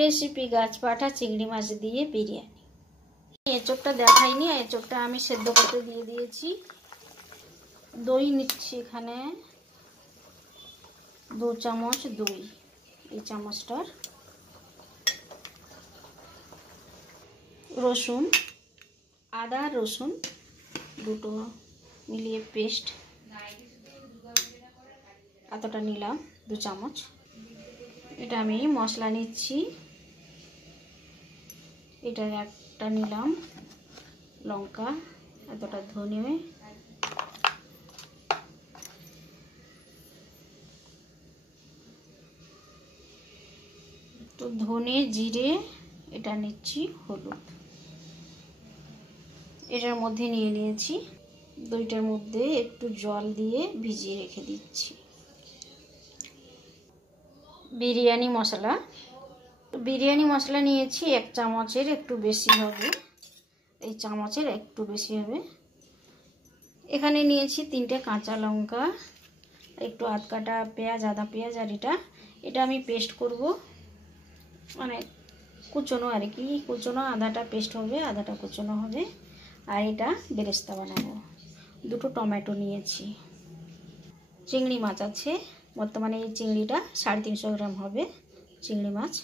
Recipe গাছপাঠা চিংড়ি মাছ দিয়ে বিরিয়ানি। এঁচোড়টা দেখাইনি, এঁচোড়টা আমি সেদ্ধ করতে দিয়ে দিয়েছি। দই নিচ্ছি এখানে 2 চামচ দই, এই চামচটার। রসুন, আদা রসুন দুটো মিলিয়ে পেস্ট এতটা নিলাম, 2 চামচ। এটা আমি মশলা নিচ্ছি, এটার একটা নিলাম লঙ্কা, এতটা ধনে, তো ধনে জিরে, এটা নিচ্ছি হলুদ। এটার মধ্যে নিয়ে নিয়েছি, দইটার মধ্যে একটু জল দিয়ে ভিজিয়ে রেখে দিচ্ছি। বিরিয়ানি মশলা, বিরিয়ানি মশলা নিয়েছি 1 চামচের একটু বেশি হবে, এই চামচের একটু বেশি হবে। এখানে নিয়েছি 3টে কাঁচা লঙ্কা, একটু আধ কাটা পেঁয়াজ, আদা পেঁয়াজ। আর এটা আমি পেস্ট করব, মানে কুচনো আর কি, কুচনো, আধাটা পেস্ট হবে আধাটা কুচনো হবে। আর এটা বেরেস্তা বানাবো। 2টো টমেটো নিয়েছি। চিংড়ি মাছ আছে, বর্তমানে এই চিংড়িটা 350 গ্রাম হবে চিংড়ি মাছ।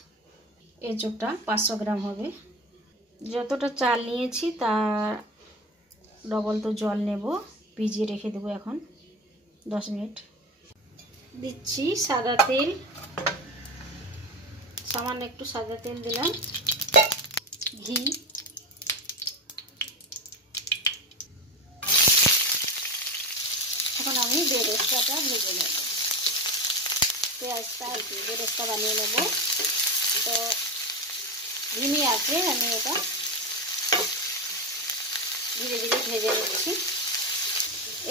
এঁচোড়টা 500 গ্রাম হবে। যতটা চাল নিয়েছি তার ডবল তো জল নেব, ভিজিয়ে রেখে দেবো এখন 10 মিনিট। দিচ্ছি সাদা তেল, সামান্য একটু সাদা তেল দিলাম, ঘি, এখন আমি বেরেস্তাটা ভেজে নেব। পেঁয়াজটা আর কি বেরেস্তা বানিয়ে নেব। তো ধিমি আছে, আমি এটা ধীরে ধীরে ভেজে নিচ্ছি।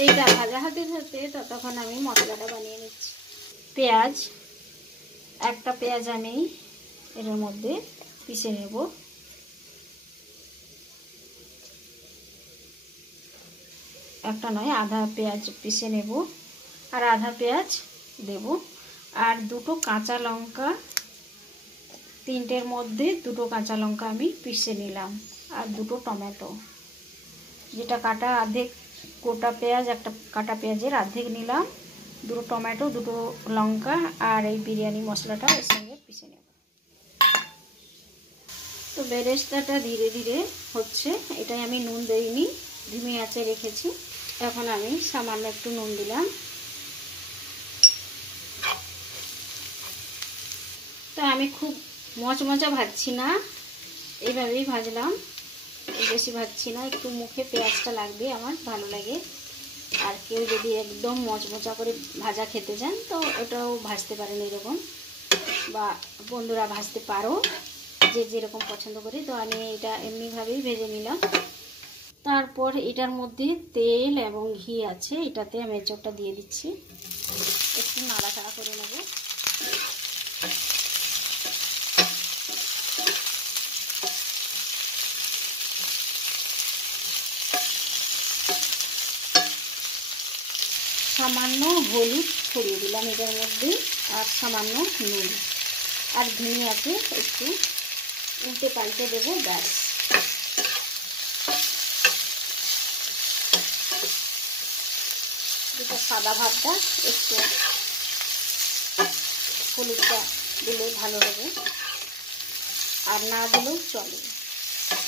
এইটা ভাজা হতে হতে ততক্ষণ আমি মশলাটা বানিয়ে নিচ্ছি। পেঁয়াজ, একটা পেঁয়াজ আমি এর মধ্যে পিষে নেব। একটা নয়, আধা পেঁয়াজ পিষে নেব, আর আধা পেঁয়াজ দেব। আর 2টো কাঁচা লঙ্কা, 3টের মধ্যে 2টো কাঁচা লঙ্কা আমি পিষে নিলাম। আর 2টো টমেটো, যেটা কাটা অর্ধেক, গোটা পেঁয়াজ একটা কাটা পেঁয়াজের অর্ধেক নিলাম, 2টো টমেটো, 2টো লঙ্কা, আর এই বিরিয়ানি মশলাটা এর সঙ্গে পিষে নেব। তো বেরেস্তাটা ধীরে ধীরে হচ্ছে, এটাই আমি নুন দেইনি, ধিমি আঁচে রেখেছি। এখন আমি সামান্য একটু নুন দিলাম। তো আমি খুব মচমচা ভাজছি না, এইভাবেই ভাজলাম, বেশি ভাজছি না। একটু মুখে পেঁয়াজটা লাগবে, আমার ভালো লাগে। আর কেউ যদি একদম মচমচা করে ভাজা খেতে চান তো ওটাও ভাজতে পারেন এরকম, বা বন্ধুরা ভাজতে পারো, যে যেরকম পছন্দ করে। তো আমি এটা এমনিভাবেই ভেজে নিলাম। তারপর এটার মধ্যে তেল এবং ঘি আছে, এটাতে আমি এঁচোড়টা দিয়ে দিচ্ছি, একটু নাড়াচাড়া করে নেব। সামান্য হলুদ ছড়িয়ে দিলাম এটার মধ্যে, আর সামান্য নুন, আর ধনে আছে একটু উল্টে পাল্টে দেবো, ব্যাস। যেটা সাদা ভাতটা একটু হলুদটা দিলে ভালো হবে, আর না দিলেও চলে,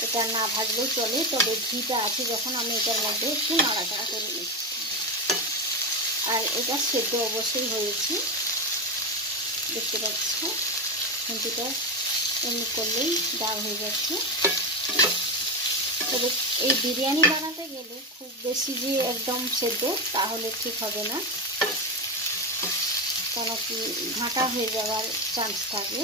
এটা না ভাজলেও চলে। তবে ঘিটা আছে যখন, আমি এটার মধ্যে একটু নাড়াচাড়া করে নিচ্ছি। আর এটা সেদ্ধ অবশ্যই হয়েছে, দেখতে পাচ্ছ, খুন্তিটা এমনি করলেই দাগ হয়ে যাচ্ছে। তবে এই বিরিয়ানি বানাতে গেলে খুব বেশি যে একদম সেদ্ধ তাহলে ঠিক হবে না, কেন কি ঘাঁটা হয়ে যাওয়ার চান্স থাকে।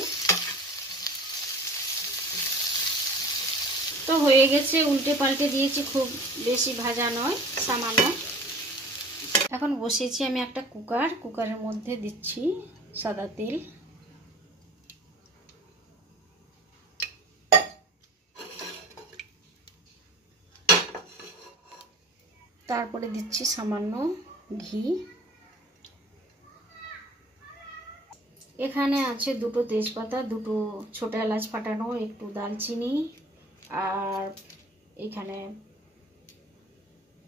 তো হয়ে গেছে, উল্টে পাল্টে দিয়েছি, খুব বেশি ভাজা নয়, সামান্য। এখন বসিয়েছি আমি একটা কুকার, কুকারের মধ্যে দিচ্ছি সাদা তেল, তারপরে দিচ্ছি সামান্য ঘি। এখানে আছে দুটো তেজপাতা, দুটো ছোট এলাচ ফাটানো, একটু দালচিনি, আর এখানে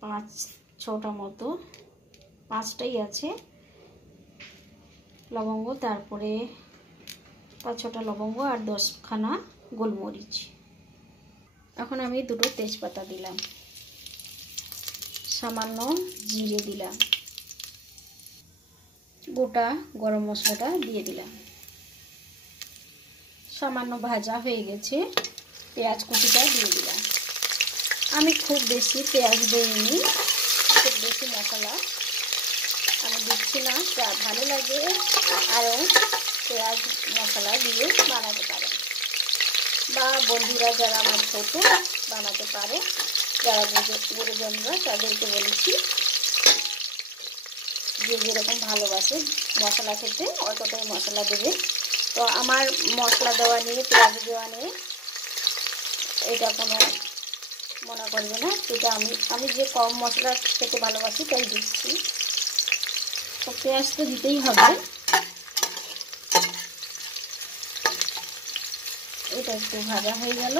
5-6টা মতো, 5টাই আছে লবঙ্গ, তারপরে 5-6টা লবঙ্গ আর 10খানা গোলমরিচ। এখন আমি দুটো তেজপাতা দিলাম, সামান্য জিরে দিলাম, গোটা গরম মশলাটা দিয়ে দিলাম। সামান্য ভাজা হয়ে গেছে, পেঁয়াজ কুচিটা দিয়ে দিলাম। আমি খুব বেশি পেঁয়াজ দিইনি, খুব বেশি মশলা আমি দিচ্ছি না। যা ভালো লাগে আরও পেঁয়াজ মশলা দিয়ে বানাতে পারে, বা বন্ধুরা যারা আমার ছোট বানাতে পারে, যারা গুরুজনরা তাদেরকে বলেছি যে যেরকম ভালোবাসে মশলা খেতে অতটাই মশলা দেবে। তো আমার মশলা দেওয়া নিয়ে, পেঁয়াজ দেওয়া নিয়ে এটা কোনো মনে করবে না, এটা আমি যে কম মশলা খেতে ভালোবাসি তাই দিচ্ছি। তো পেঁয়াজ তো দিতেই হবে। এটা একটু ভাজা হয়ে গেল,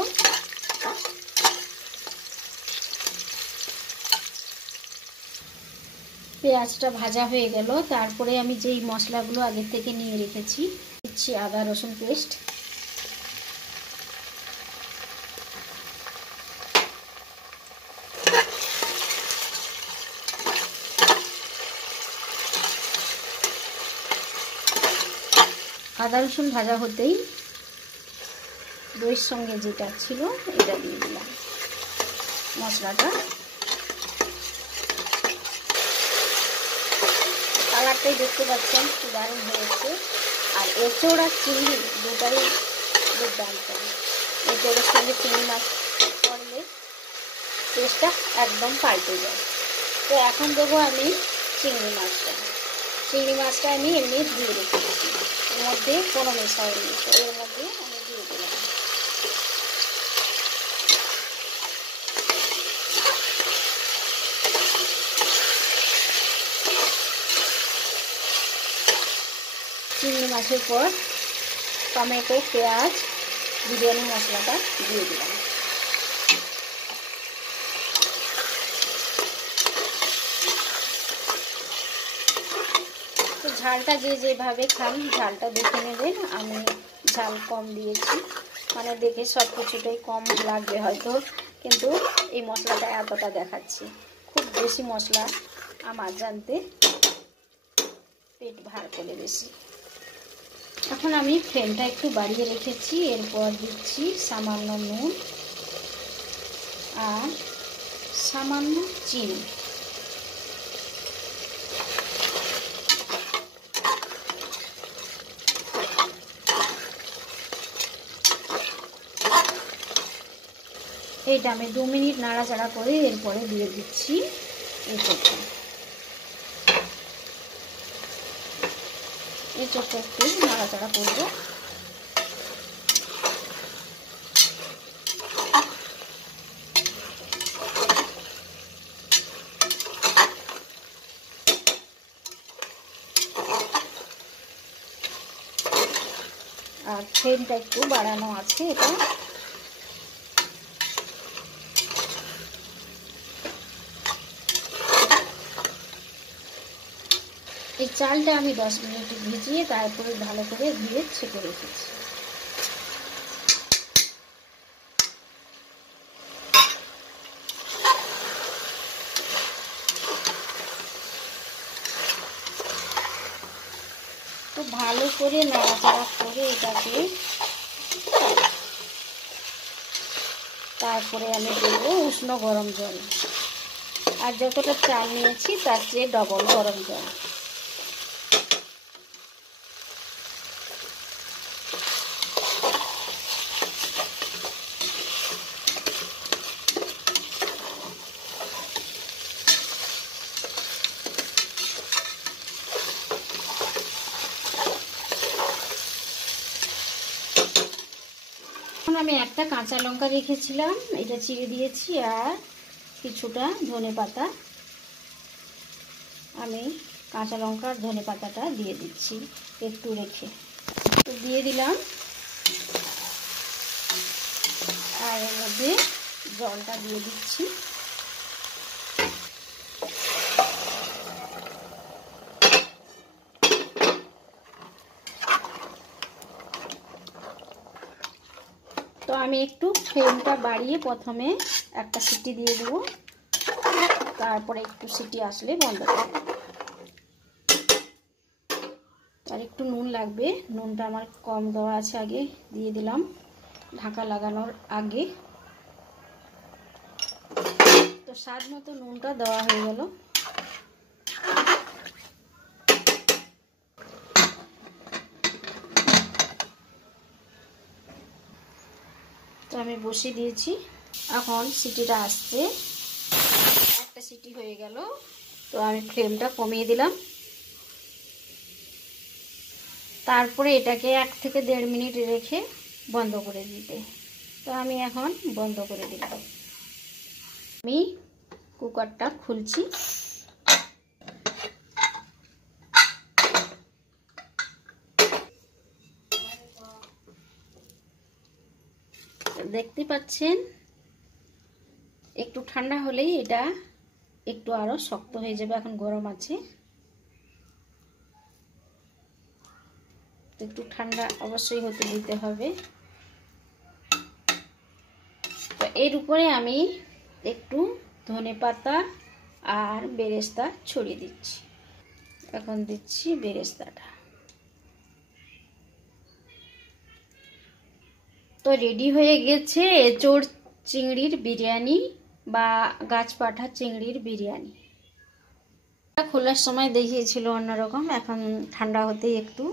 পেঁয়াজটা ভাজা হয়ে গেল। তারপরে আমি যেই মশলাগুলো আগে থেকে নিয়ে রেখেছি দিচ্ছি। আদা রসুন পেস্ট, আদা রসুন ভাজা হতেই দইয়ের সঙ্গে যেটা ছিল এটা দিয়ে দিলাম মশলাটা। কালারটাই দেখতে পাচ্ছেন কি দারুণ হয়েছে। আর এঁচোড় আর চিংড়ি দুটাই দুর্দান্ত। এঁচোড়ের সঙ্গে চিংড়ি মাছ করলে টেস্টটা একদম পাল্টে যায়। তো এখন দেবো আমি চিংড়ি মাছটা। চিংড়ি মাছটা আমি এমনি ধুয়ে রেখেছি, এর মধ্যে কোনো মেশাইনি, তো এর মধ্যে আমি দিয়ে দিলাম। চিংড়ি মাছের পর টমেটো, পেঁয়াজ, বিরিয়ানি মশলাটা দিয়ে দিলাম। তো ঝালটা যে যেভাবে খান ঝালটা দেখে নেবেন। আমি ঝাল কম দিয়েছি, মানে দেখে সব কিছুটাই কম লাগবে হয়তো, কিন্তু এই মশলাটা এতটা দেখাচ্ছি। খুব বেশি মশলা আমার জানতে পেট ভার করে বেশি। এখন আমি ফ্লেমটা একটু বাড়িয়ে রেখেছি। এরপর দিচ্ছি সামান্য নুন আর সামান্য চিনি। এইটা আমি 2 মিনিট নাড়াচাড়া করে এরপরে দিয়ে দিচ্ছি এঁচোড়টা। এঁচোড়টা একটু নাড়াচাড়া করবো। আর ফ্লেমটা একটু বাড়ানো আছে। এটা এই চালটা আমি 10 মিনিট ভিজিয়ে তারপরে ভালো করে ধুয়ে ছেঁকে রেখেছি। তো ভালো করে নাড়াচাড়া করে এটাকে তারপরে আমি দেবো উষ্ণ গরম জল। আর যতটা চাল নিয়েছি তার চেয়ে ডবল গরম জল। আমি একটা কাঁচা লঙ্কা রেখেছিলাম, এটা চিড়ে দিয়েছি, আর কিছুটা ধনেপাতা। আমি কাঁচা লঙ্কা আর ধনেপাতাটা দিয়ে দিচ্ছি একটু রেখে। তো দিয়ে দিলাম, আর এর মধ্যে জলটা দিয়ে দিচ্ছি। তো আমি একটু ফ্লেমটা বাড়িয়ে প্রথমে একটা সিটি দিয়ে দেব, তারপরে একটু সিটি আসলে বন্ধ করব। আর একটু নুন লাগবে, নুনটা আমার কম দেওয়া আছে, আগে দিয়ে দিলাম ঢাকা লাগানোর আগে। তো স্বাদ মতো নুনটা দেওয়া হয়ে গেল। তো আমি বসিয়ে দিয়েছি, এখন সিটিটা আসছে, একটা সিটি হয়ে গেল। তো আমি ফ্লেমটা কমিয়ে দিলাম, তারপরে এটাকে 1 থেকে 1.5 মিনিট রেখে বন্ধ করে দিতে। তো আমি এখন বন্ধ করে দিলাম। আমি কুকারটা খুলছি। দেখতে পাচ্ছেন একটু ঠান্ডা হলেই এটা একটু আরো শক্ত হয়ে যাবে, এখন গরম আছে। একটু ঠান্ডা অবশ্যই হতে দিতে হবে। তো এর উপরে আমি একটু ধনেপাতা আর বেরেস্তা ছড়িয়ে দিচ্ছি। এখন দিচ্ছি বেরেস্তাটা। তো রেডি হয়ে গেছে এঁচোড় চিংড়ির বিরিয়ানি বা গাছপাঠা চিংড়ির বিরিয়ানি। খোলার সময় দেখিয়েছিল অন্যরকম, এখন ঠান্ডা হতেই একটু,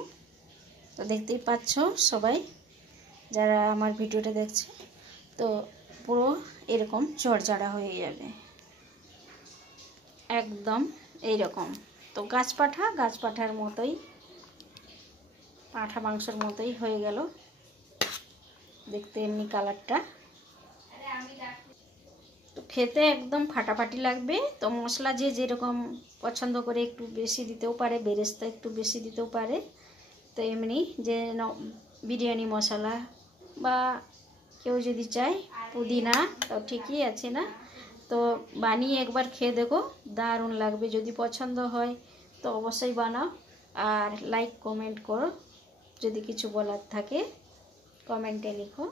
তো দেখতেই পাচ্ছ সবাই যারা আমার ভিডিওটা দেখছে, তো পুরো এরকম চড়চড়া হয়ে যাবে একদম এইরকম। তো গাছপাঠার মতোই, পাঁঠা মাংসের মতোই হয়ে গেল দেখতে এমনি কালারটা। তো খেতে একদম ফাটাফাটি লাগবে। তো মশলা যে যেরকম পছন্দ করে একটু বেশি দিতেও পারে, বেরেস্তা একটু বেশি দিতেও পারে। তো এমনি যে বিরিয়ানি মশলা বা কেউ যদি চায় পুদিনা, তো ঠিকই আছে না। তো বানিয়ে একবার খেয়ে দেখো, দারুণ লাগবে। যদি পছন্দ হয় তো অবশ্যই বানাও, আর লাইক কমেন্ট করো। যদি কিছু বলার থাকে কমেন্টে লিখো।